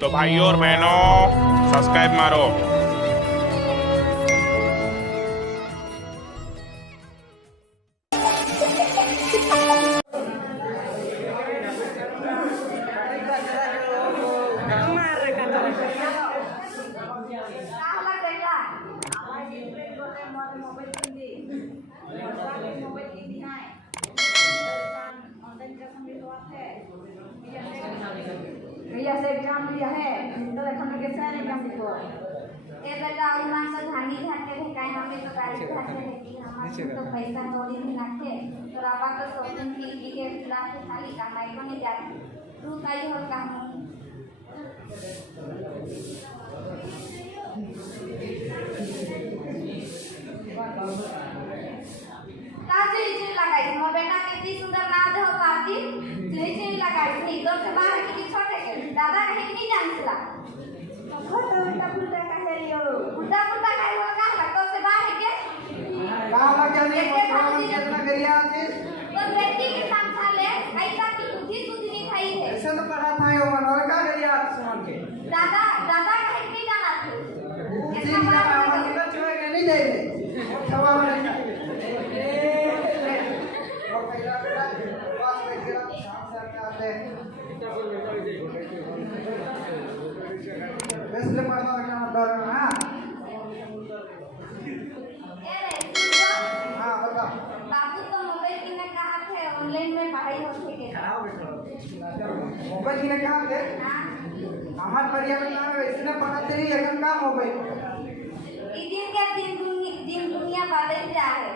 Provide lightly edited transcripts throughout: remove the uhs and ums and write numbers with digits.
तो भाइयों और बहनों सब्सक्राइब मारो। से एग्जाम दिया है तो এখন के सर एग्जाम दियो ए बेटा उना से धानी घाटे है काहे हम तो गाड़ी घाटे है कि हम तो पैसा जोड़ी भी नाखे तो राबा तो सोचन की के खिलाफ खाली कमाई को नहीं जाती तू काई हो काम ताजे इसे लगाई हो बेटा कितनी सुंदर नाम हो पाती इसे लगाई नहीं तो से बाहर की छोटे के दादा कहे नहीं जानला तो उल्टा पुल्टा कहे लियो उल्टा पुल्टा कहे हो का तो से बाहर के का लगे नहीं कितना गरिया है तो बेटी के संभाले ऐसा की बुद्धि सुधी नहीं खाई है ऐसे तो पढ़ा था यो और का गरिया सुमन के दादा दादा कहे नहीं जाना थे इतना बड़ा हम तो छोड़ के नहीं दे सवा में और पहला पास में गिरा शाम से क्या आते वैसे पढ़ना रखना डर हां हां बता बाबू तो मोबाइल की ने कहा थे ऑनलाइन में पढ़ाई होती है मोबाइल की ने कहा थे हमार परिवार में वैसे ना पढ़ाते ही एकदम का मोबाइल दिन के दिन दुनिया बदल जाए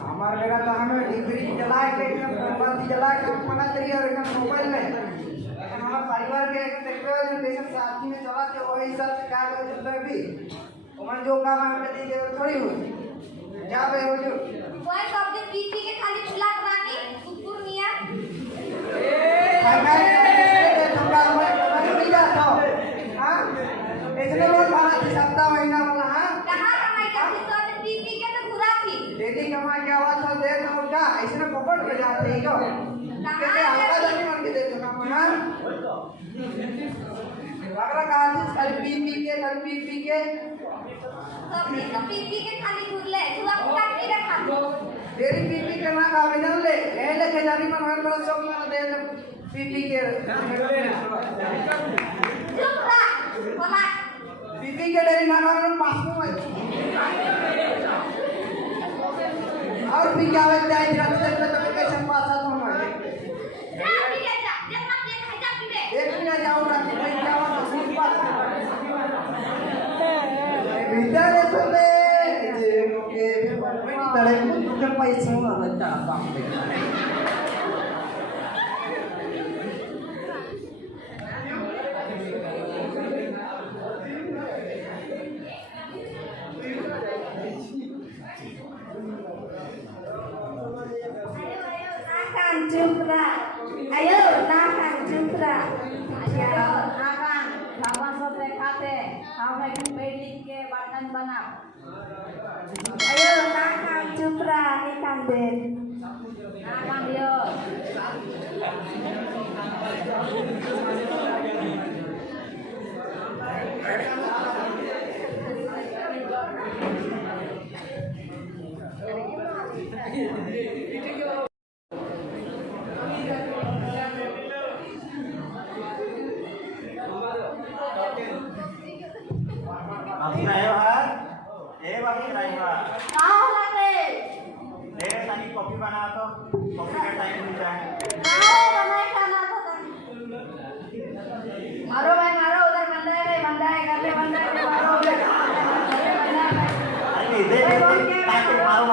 हमार मेरा तो हमें डिग्री जला के मोबाइल जला के पढ़ा करिए और एकदम मोबाइल में हमारा परिवार के टेक्नोलॉजी देश साथी में चला के वही सब का कर भी उमन जो काम हमें दी के थोड़ी हो जा बे हो जो कोई सब दिन पीपी के खाली खुला रानी कुकुर मियां मैं थोड़ा नहीं जाता हां इतने लोग खाना सप्ताह महीना वाला हां कहां कमाई करती तो पीपी के तो खुरा थी डेली कमा के आवाज तो दे तो क्या ऐसे पकड़ के जाते ही जो कहते हल्का जाने मन के दे तो काम हां लग रहा कल पी के सब दिन तो पीपी के खाली खुले छुआ कुटा की रखा डेली पी के ना खावे ना ले लेके जानी मन हर बड़ा शौक में दे पी के चुप रहा बोला पी के डेली ना खावे पास में और पी के आवे जाए रास्ते में तो कैसे पास आता हूं मैं जा पी के जा जितना पी खाई जा पी दे एक मिनट जाओ रास्ते में जाओ तो फुल पास भीतर तो ले के तड़े के पैसे ना लगता बाप रे Jumpra, ayo nakan jumpra, ayo nakan, kawan sote kate, kawan pedik ke badan banap, ayo nakan jumpra ikan den, nakan yo. Coffee बना तो कॉफी का टाइम मिल जाए मारो भाई मारो उधर बंदा है घर पे बंदा है मारो उधर अरे दे ताकि मारो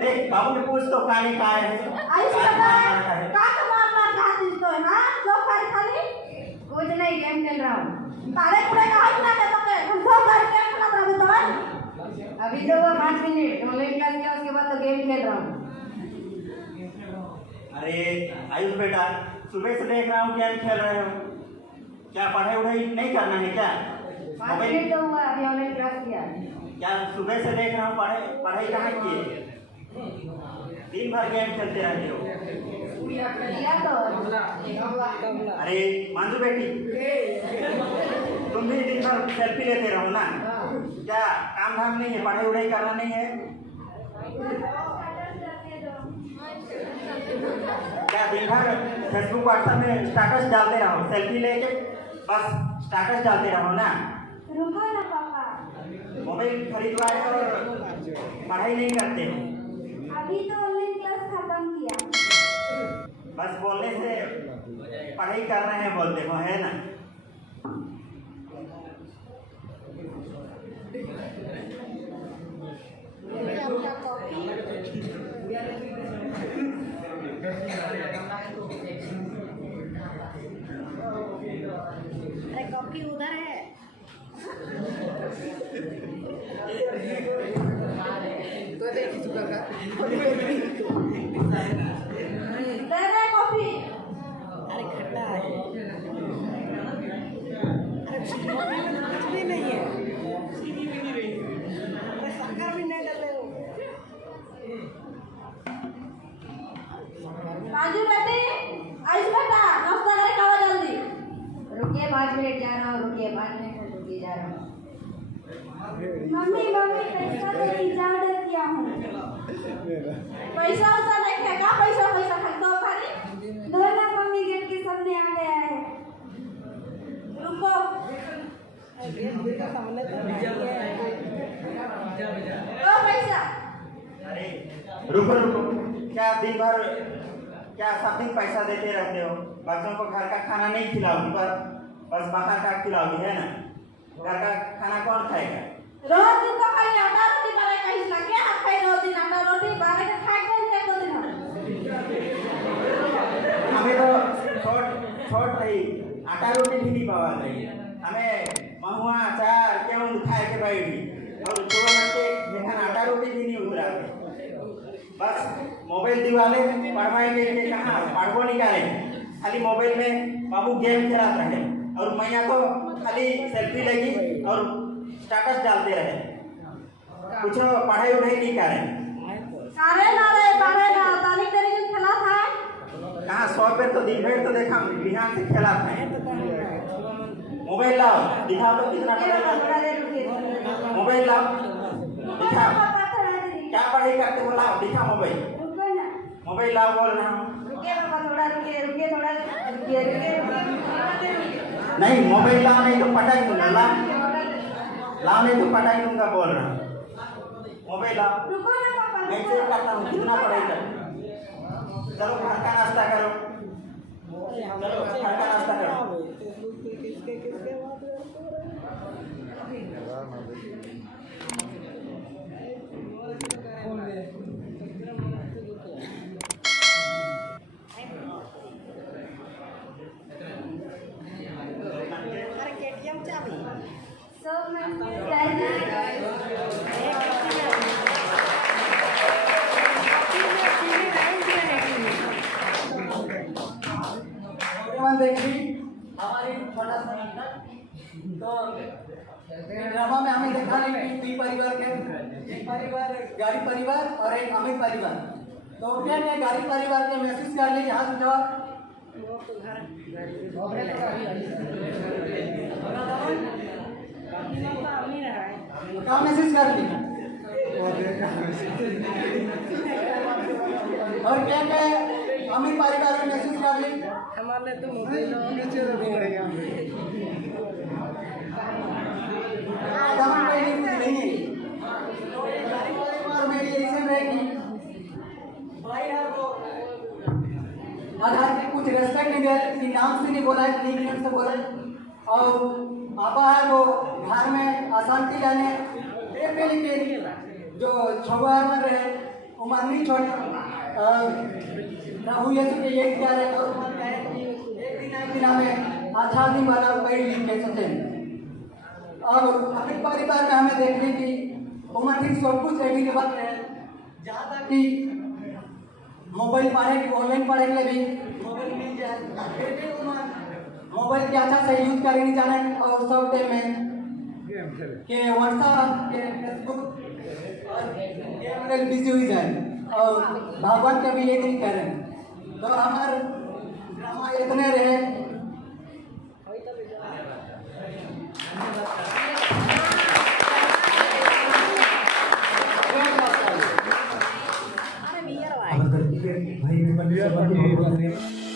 देख बाबू ने पूछ तो काली का है कुछ नहीं गेम खेल रहा हूँ तारे पूरे कहाँ इतना देता है हम सब घर पे खेल रहा हूँ तो अभी तो वो 5 मिनट ऑनलाइन क्लास किया उसके बाद तो गेम खेल रहा हूँ अरे आयुष बेटा सुबह से देख रहा हूँ गेम खेल रहे हो क्या पढ़ाई उढ़ाई नहीं करना है क्या 5 मिनट तो हुआ अभी ऑनलाइन क्लास किया क्या सुबह से देख रहा हूँ पढ़ाई कहाँ किए? दिन भर गेम खेलते रहते हो। दिया तो अरे मांझू बेटी, तुम भी दिन भर सेल्फी लेते रहो ना, क्या काम धाम नहीं है, पढ़ाई उढ़ाई करना नहीं है? क्या दिन भर फेसबुक व्हाट्सएप में स्टेटस डालते रहो, सेल्फी लेके बस स्टेटस डालते रहो ना? रुको ना पापा, मोबाइल खरीदवाए और पढ़ाई नहीं करते हो। अभी तो ऑनलाइन क्लास खत्म किया। बस बोलने से पढ़ाई कर रहे हैं बोलते हो, है ना? अरे कॉपी उधर है। तो देखी चुका का दे दे कॉपी। अरे खट्टा है। अरे कुछ भी नहीं है। अरे शक्कर भी नहीं डाले हो। राजू बेटी, आइस बेटा, नाश्ता करे खाओ जल्दी। रुकिए 5 मिनट जा रहा हूँ, रुकिए 5 मिनट रुकिए जा रहा हूँ। मम्मी मम्मी पैसा दे रिचार्ज किया हूँ। पैसा उसा नहीं फेंका, पैसा फेंक दो खाली। दो ना मम्मी गेट के सामने आ गया है। रुको। गेट के सामने तो दो पैसा। अरे रुको, क्या दिन भर क्या सब दिन पैसा देते रहते हो? बच्चों को घर का खाना नहीं खिलाओगी, पर बस बाहर का खिलाओगी, है ना? घर का खाना कौन खाएगा? रोज दिन तो खाली आटा रोटी बनाए कहीं ना क्या खाए, रोज दिन आटा रोटी बाहर के खाए कौन को दिन हमें तो छोट रही आटा रोटी भी नहीं पावा रही, हमें महुआ अचार क्यों खाए के बैठी और सुबह के देखा आटा रोटी भी नहीं उतरा। बस मोबाइल दिवाले पढ़वाए के कहाँ पढ़वो निकाले, खाली मोबाइल में बाबू गेम खेलाते रहे और मैया को खाली सेल्फी लगी और स्टेटस डालते रहे, कुछ पढ़ाई उढ़ाई नहीं करे। अरे ना रे बारे ना तारीख तेरी दिन खेला था कहाँ 100 पे तो दिन भर तो देखा बिहान से खेला था। मोबाइल लाओ दिखाओ तो कितना मोबाइल लाओ दिखाओ, क्या पढ़ाई करते हो, लाओ दिखा मोबाइल, मोबाइल लाओ बोल रहा हूँ। रुकिए थोड़ा नहीं मोबाइल लाओ नहीं तो पटाई दूंगा, लाओ नहीं तो पटाई दूंगा बोल रहा हूँ। मोबाइल लाओ, रुको ना पापा। मैं चेक करता हूँ कितना पढ़ाई कर। चलो घर का नाश्ता करो, चलो घर का नाश्ता करो। किसके बात अरे केटीएम चाबी सब मैं देखी हमारी छोटा सा नाटक तो ड्रामा में हमें देखा नहीं कि 3 परिवार के, एक परिवार गाड़ी परिवार और एक अमीर परिवार। तो क्या ने गाड़ी परिवार के मैसेज कर ली, हाथ उठाओ। क्या मैसेज कर ली और क्या अमीर परिवार में मैसेज कर ली। हमारे तो मोबाइल नीचे रखेगा नहीं है और मेरी ऐसे रहेगी भाई है वो आधार पे कुछ रेस्पेक्ट नहीं दिया कि नाम से नहीं बोला है, निकनेम से बोला। और पापा है वो घर में अशांति लाने के जो छुआर में रहे उम्र नहीं छोड़े प्रभु यीशु के एक प्यारे और एक दिन हमें अच्छा दिन वाला पढ़ लिख के सके। और अपने परिवार में हमें देखने की उम्र ठीक सब कुछ रेडी के बाद है, जहाँ तक कि मोबाइल पढ़े कि ऑनलाइन पढ़े के लिए भी मोबाइल मिल जाए, फिर भी उम्र मोबाइल के अच्छा से यूज करने जाने और सब टाइम में के व्हाट्सएप के फेसबुक और ये मैंने बिजी हुई जाए और भगवान का भी ये नहीं करें तो हमारे ड्रामा इतने रहे अरे बियर भाई भाई